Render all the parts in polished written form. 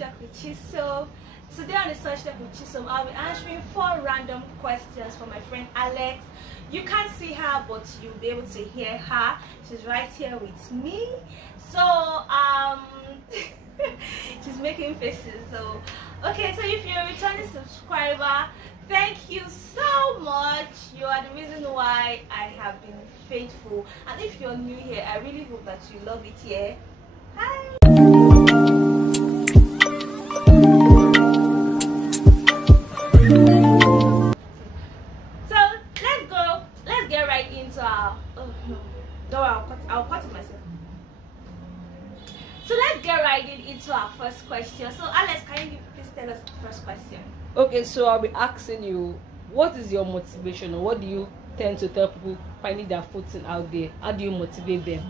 Talk with Chisom. Today on the Such Talk with Chisom, I'll be answering 4 random questions from my friend Alex. You can't see her, but you'll be able to hear her. She's right here with me. So she's making faces. So okay, so if you're a returning subscriber, thank you so much. You are the reason why I have been faithful. And if you're new here, I really hope that you love it here. Hi. So let's get right into our I'll cut it myself. So let's get right into our first question. So Alex, can you please tell us the first question? Okay, so I'll be asking you, what is your motivation, or what do you tend to tell people finding their footing out there? How do you motivate them?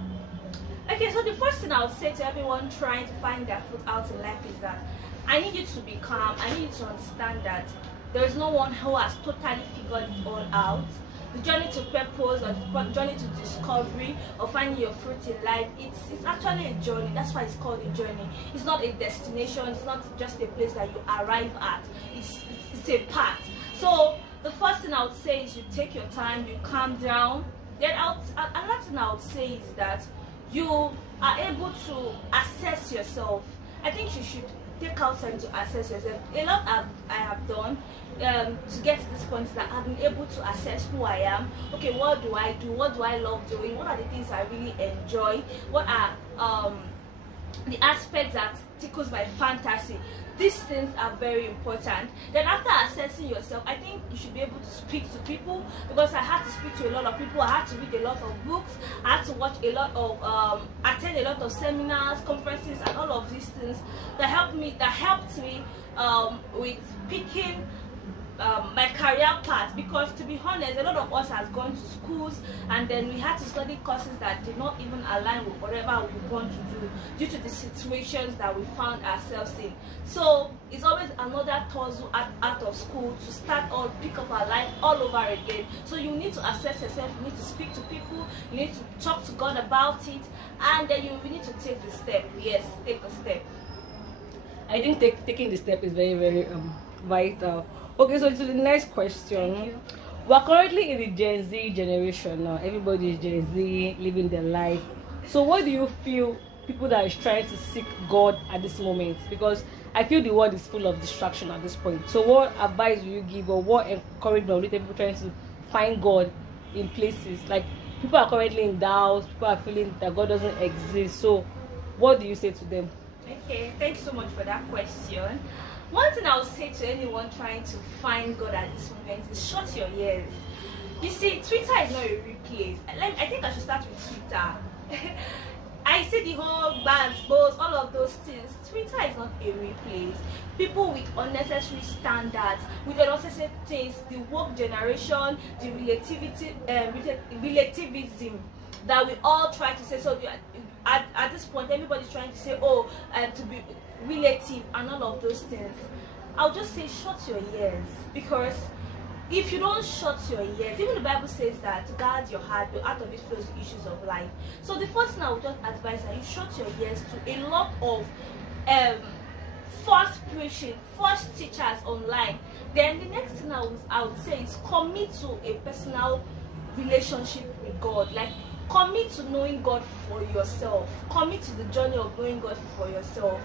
Okay, so the first thing I would say to everyone trying to find their foot out in life is that I need you to be calm. I need you to understand that there is no one who has totally figured it all out. The journey to purpose, or the journey to discovery, or finding your fruit in life, it's actually a journey. That's why it's called a journey. It's not a destination. It's not just a place that you arrive at. It's a path. So the first thing I would say is you take your time, you calm down. Then another thing I would say is that you are able to assess yourself. I think you should take out time to assess yourself. A lot I have done to get to this point is that I've been able to assess who I am. Okay, what do I do? What do I love doing? What are the things I really enjoy? What are the aspects that tickles my fantasy? These things are very important. Then after assessing yourself, I think you should be able to speak to people, because I had to speak to a lot of people. I had to read a lot of books. I had to watch a lot of attend a lot of seminars, conferences, and all of these things that helped me with picking my career path. Because to be honest, a lot of us has gone to schools and then we had to study courses that did not even align with whatever we want to do due to the situations that we found ourselves in. So it's always another tussle out of school to start or pick up our life all over again. So you need to assess yourself, you need to speak to people, you need to talk to God about it, and then you need to take the step. Yes, take the step. I think taking the step is very, very vital. Okay, so to the next question. We're currently in the Gen Z generation now. Everybody is Gen Z, living their life. So what do you feel people that is trying to seek God at this moment? Because I feel the world is full of distraction at this point. So what advice do you give, or what encouragement would people trying to find God in places? Like, people are currently in doubt, people are feeling that God doesn't exist. So what do you say to them? Okay, thanks so much for that question. One thing I would say to anyone trying to find God at this moment is shut your ears. You see, Twitter is not a real place. I think I should start with Twitter. I see the whole bans, both, all of those things. Twitter is not a real place. People with unnecessary standards, with unnecessary things, the woke generation, the relativism that we all try to say. So at this point, everybody's trying to say, to be relative and all of those things. I'll just say shut your ears, because if you don't shut your ears, even the Bible says that guard your heart, but out of it flows the issues of life. So the first thing I would just advise that you shut your ears to a lot of false preaching, false teachers online. Then the next thing I would say is commit to a personal relationship with God. Like, commit to knowing God for yourself. Commit to the journey of knowing God for yourself.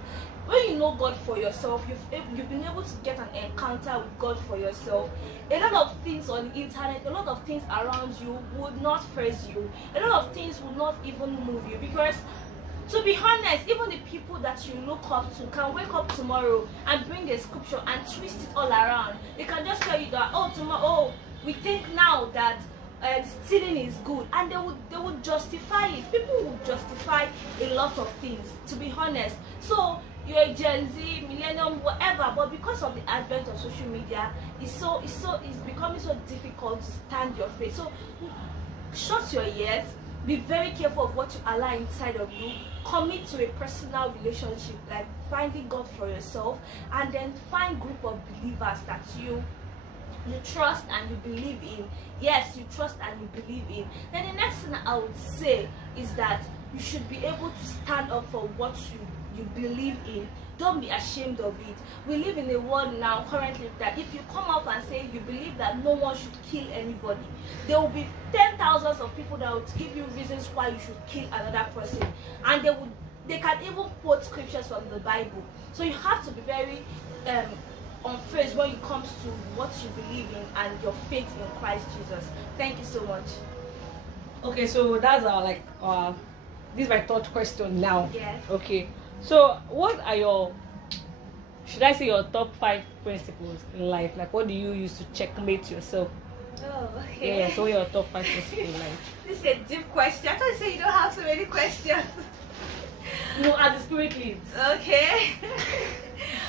When you know God for yourself, you've been able to get an encounter with God for yourself. A lot of things on the internet, a lot of things around you would not faze you. A lot of things would not even move you, because to be honest, even the people that you look up to can wake up tomorrow and bring a scripture and twist it all around. They can just tell you that, tomorrow, we think now that stealing is good, and they would justify it. People would justify a lot of things, to be honest. So you're a Gen Z, millennium, whatever, but because of the advent of social media, it's becoming so difficult to stand your faith. So shut your ears, be very careful of what you allow inside of you, commit to a personal relationship, like finding God for yourself, and then find group of believers that you trust and you believe in. Yes, you trust and you believe in. Then the next thing I would say is that you should be able to stand up for what you believe in, don't be ashamed of it. We live in a world now currently that if you come out and say you believe that no one should kill anybody, there will be 10,000s of people that will give you reasons why you should kill another person, and they can even quote scriptures from the Bible. So you have to be very unfazed when it comes to what you believe in and your faith in Christ Jesus. Thank you so much. Okay, so that's this is my third question now. Yes. Okay, so what are your, should I say, your top 5 principles in life? Like, what do you use to checkmate yourself? Oh, okay. Yeah, so your top 5 principles in life. This is a deep question. I thought you said you don't have so many questions. No, as the spirit leads. Okay.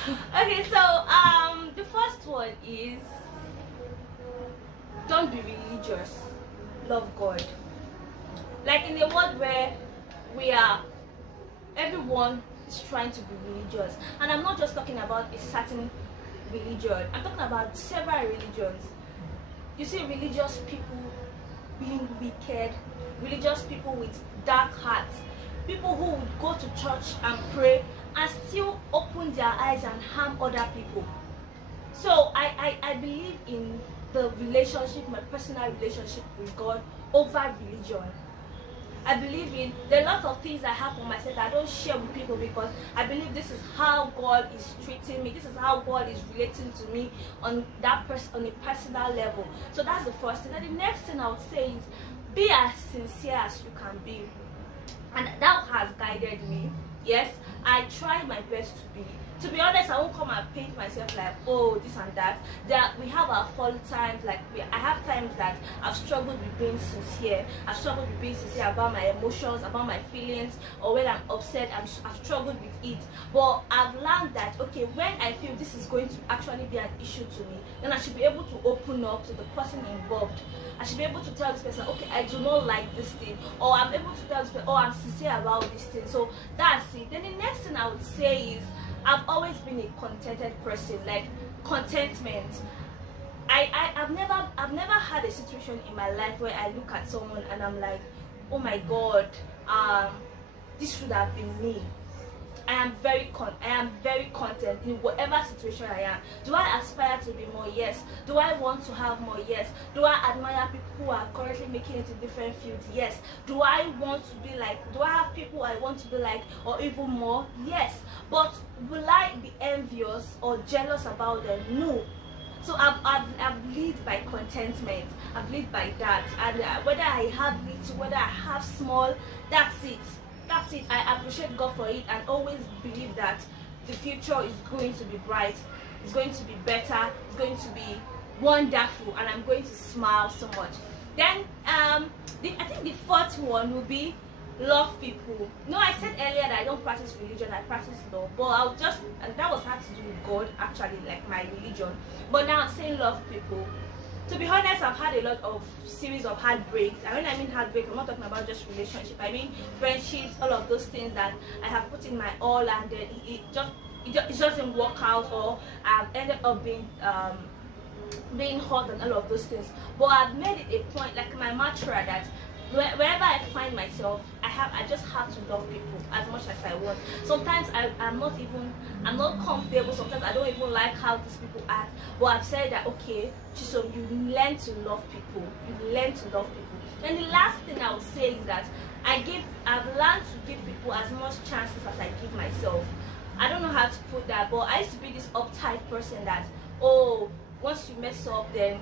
Okay, so the first one is, don't be religious, love God. Like, in a world where everyone is trying to be religious, and I'm not just talking about a certain religion, I'm talking about several religions. You see religious people being wicked, religious people with dark hearts, people who would go to church and pray and still open their eyes and harm other people. So I believe in the relationship, my personal relationship with God over religion. I believe in, there are lots of things I have for myself that I don't share with people, because I believe this is how God is treating me, this is how God is relating to me on on a personal level. So that's the first thing. And the next thing I would say is, be as sincere as you can be. And that has guided me. Yes, I try my best to be. To be honest, I won't come and paint myself like, oh, this and that. We have our fall times. Like, I have times that I've struggled with being sincere. I've struggled with being sincere about my emotions, about my feelings, or when I'm upset, I've struggled with it. But I've learned that, okay, when I feel this is going to actually be an issue to me, then I should be able to open up to the person involved. I should be able to tell this person, okay, I do not like this thing, or I'm able to tell this person, oh, I'm sincere about this thing. So that's it. Then the next thing I would say is, I've always been a contented person, like contentment. I've never had a situation in my life where I look at someone and I'm like, oh my God, this should have been me. I am very content in whatever situation I am. Do I aspire to be more? Yes. Do I want to have more? Yes. Do I admire people who are currently making it in different fields? Yes. Do I want to be like, do I have people I want to be like, or even more? Yes. But will I be envious or jealous about them? No. So I've lived by contentment. I've lived by that. And whether I have little, whether I have small, that's it. That's it. I appreciate God for it, and always believe that the future is going to be bright, it's going to be better, it's going to be wonderful, and I'm going to smile so much. Then I think the fourth one will be love people. No, I said earlier that I don't practice religion, I practice love, but and that was had to do with God, actually, like my religion. But now I'm saying love people. To be honest, I've had a lot of series of heartbreaks. And when I mean heartbreak, I'm not talking about just relationship. I mean friendships, all of those things that I have put in my all, and then it just doesn't work out, or I've ended up being hurt and all of those things. But I've made it a point, like my mantra, that wherever I find myself, I just have to love people as much as I want. Sometimes I'm not comfortable. Sometimes I don't even like how these people act. But I've said that, okay, Chisom, you learn to love people. You learn to love people. And the last thing I would say is that I've learned to give people as much chances as I give myself. I don't know how to put that, but I used to be this uptight person that, oh, once you mess up, then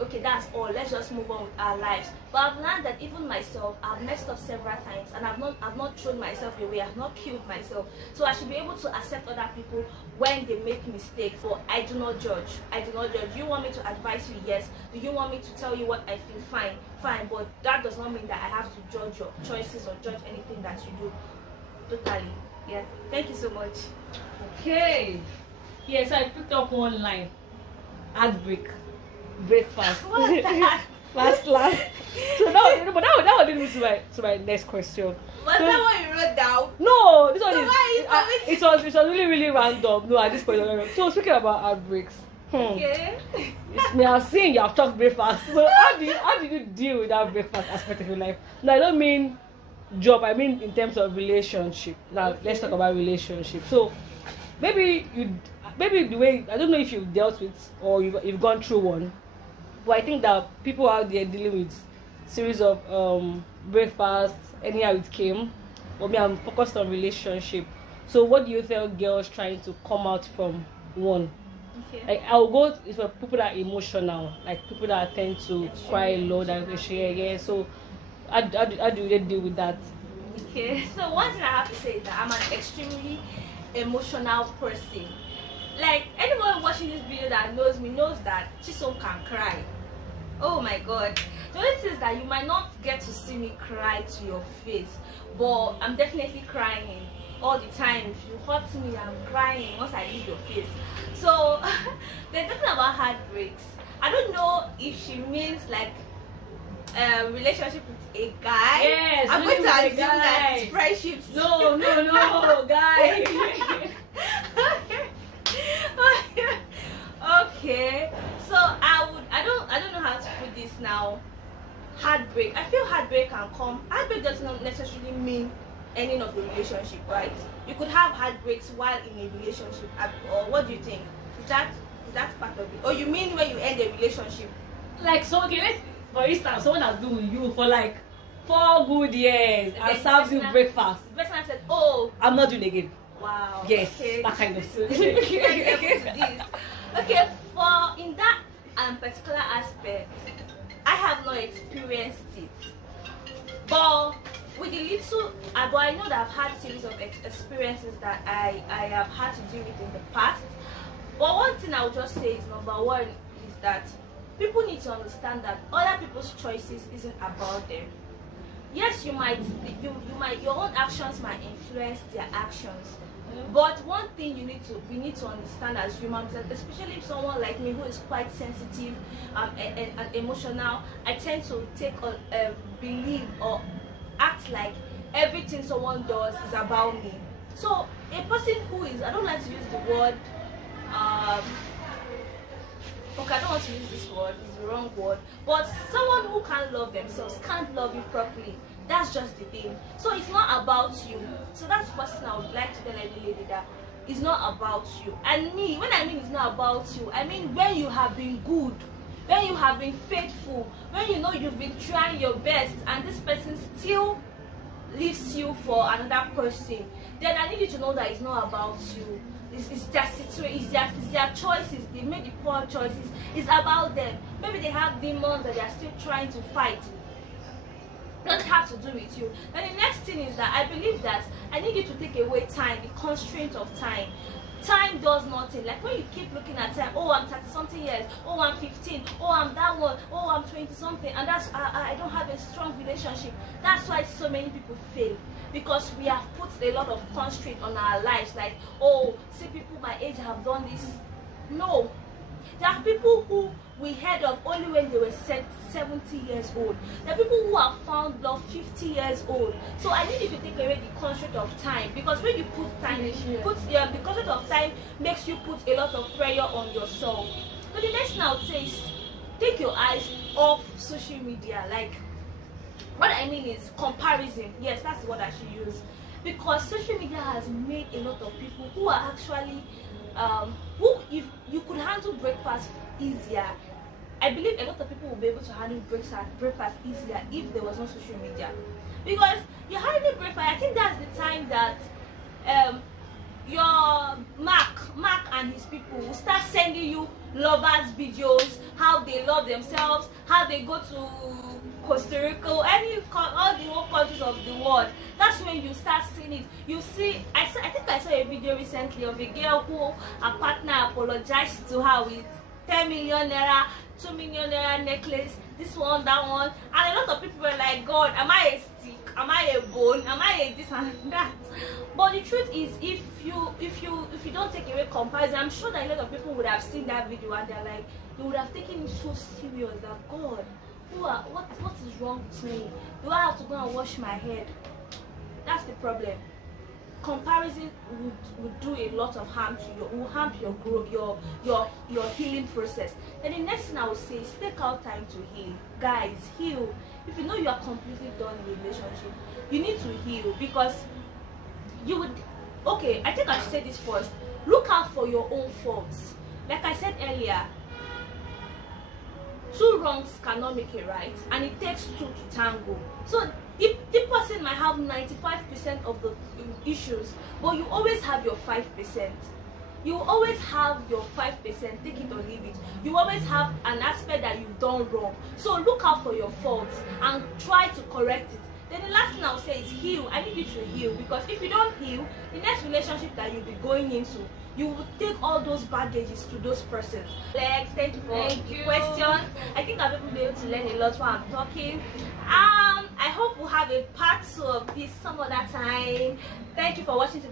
okay, that's all, let's just move on with our lives. But I've learned that even myself, I've messed up several times, and I've not thrown myself away, I've not killed myself. So I should be able to accept other people when they make mistakes. But I do not judge. I do not judge. You want me to advise you? Yes. Do you want me to tell you what I feel? Fine. But that does not mean that I have to judge your choices or judge anything that you do. Totally. Yeah. Thank you so much. Okay. Yes, I picked up one line. Heartbreak. Breakfast. What's that? Fast laugh. So no, but that one didn't me to my next question. Was that what you wrote down? No, this one So is. why are you It was really random. No, at this point. So speaking about heartbreaks. Okay. It's me. I've seen you have talked breakfast. So how did you deal with that breakfast aspect of your life? No, I don't mean job, I mean in terms of relationship. Now let's talk about relationship. So maybe the way, I don't know if you've dealt with or you've gone through one, but I think that people out there dealing with series of breakfasts anyhow it came. But me, I'm focused on relationship. So what do you tell girls trying to come out from one? Okay. Like I'll go for people that are emotional, like people that tend to cry a lot and share. Yeah. So how do they deal with that? Okay. So one thing I have to say is that I'm an extremely emotional person. Like anyone watching this video that knows me knows that Chisom can cry. Oh my god. The only thing is that you might not get to see me cry to your face, but I'm definitely crying all the time. If you hurt me, I'm crying once I leave your face. So they're talking about heartbreaks. I don't know if she means like relationship with a guy. Yes, I'm going to assume guy. that it's friendships. No, guy. Okay, so I don't know how to put this now. Heartbreak. I feel heartbreak can come. Heartbreak does not necessarily mean ending of the relationship, right? You could have heartbreaks while in a relationship. Or what do you think? Is that part of it? Or you mean when you end a relationship? Like, so okay, let's, for instance, someone has been with you for like 4 good years and serves you breakfast. The person said, "Oh, I'm not doing it again." wow. Yes, Okay. that kind of thing. Okay, for in that particular aspect, I have not experienced it. But with the little, but I know that I've had series of experiences that I have had to deal with in the past. But one thing I would just say is number one is that people need to understand that other people's choices isn't about them. Yes, you might your own actions might influence their actions. But one thing we need to understand as humans, especially if someone like me who is quite sensitive and emotional, I tend to believe or act like everything someone does is about me. So a person who is, I don't like to use the word okay, I don't want to use this word, it's the wrong word, but someone who can't love themselves can't love you properly. That's just the thing. So it's not about you. So that's the first thing I would like to tell every lady, that it's not about you. And me, when I mean it's not about you, I mean when you have been good, when you have been faithful, when you know you've been trying your best and this person still leaves you for another person, then I need you to know that it's not about you. It's their situation, it's their choices. They made the poor choices. It's about them. Maybe they have demons that they are still trying to fight. Doesn't have to do with you. And the next thing is that I believe that I need you to take away time, the constraint of time. Time does nothing. Like when you keep looking at time, oh, I'm 30 something years, oh, I'm 15, oh, I'm that one, oh, I'm 20 something, and that's I don't have a strong relationship. That's why so many people fail, because we have put a lot of constraint on our lives. Like, oh, see, people my age have done this. No, there are people who we heard of only when they were 70 years old. There are people who have found love 50 years old. So I need you to take away the constraint of time, because when you put time, the constraint of time makes you put a lot of pressure on yourself. So the next thing I would say is take your eyes off social media. Like, what I mean is comparison. Yes, that's the word I should use, because social media has made a lot of people who are actually who, if you could handle breakfast easier, I believe a lot of people will be able to handle breakfast easier if there was no social media. Because you're handling breakfast, I think that's the time that your Mark and his people will start sending you lovers videos, how they love themselves, how they go to Costa Rica, all the whole countries of the world. That's when you start seeing it. You see, I think I saw a video recently of a girl who her partner apologized to her with 10 million naira, 2 million naira necklace, this one, that one, and a lot of people were like, God, am I a stick? Am I a bone? Am I a this and that? But the truth is, if you don't take away comparison, I'm sure that a lot of people would have seen that video and they're like, they would have taken it so serious that, God, what is wrong with me? Do I have to go and wash my head? That's the problem. comparison would do a lot of harm to you, will harm your growth, your healing process. Then the next thing I would say is take out time to heal. Guys, heal. If you know you are completely done in a relationship, you need to heal, because you would, okay, I think I should say this first. Look out for your own faults. Like I said earlier, 2 wrongs cannot make a right, and it takes 2 to tango. So the person might have 95% of the issues, but you always have your 5%. You always have your 5%, take it or leave it. You always have an aspect that you've done wrong. So look out for your faults and try to correct it. Then the last thing I'll say is heal. I need you to heal, because if you don't heal, the next relationship that you'll be going into, you will take all those baggages to those persons. Lex, thank you for the questions. I think I'll be able to learn a lot while I'm talking. I hope we'll have a part 2 of this some other time. Thank you for watching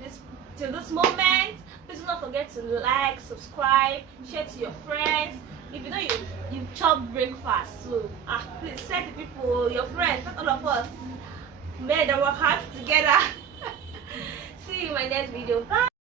till this moment. Please do not forget to like, subscribe, share to your friends. If you know you chop breakfast, so please share to people, your friends, not all of us. Men that work hard together. See you in my next video. Bye.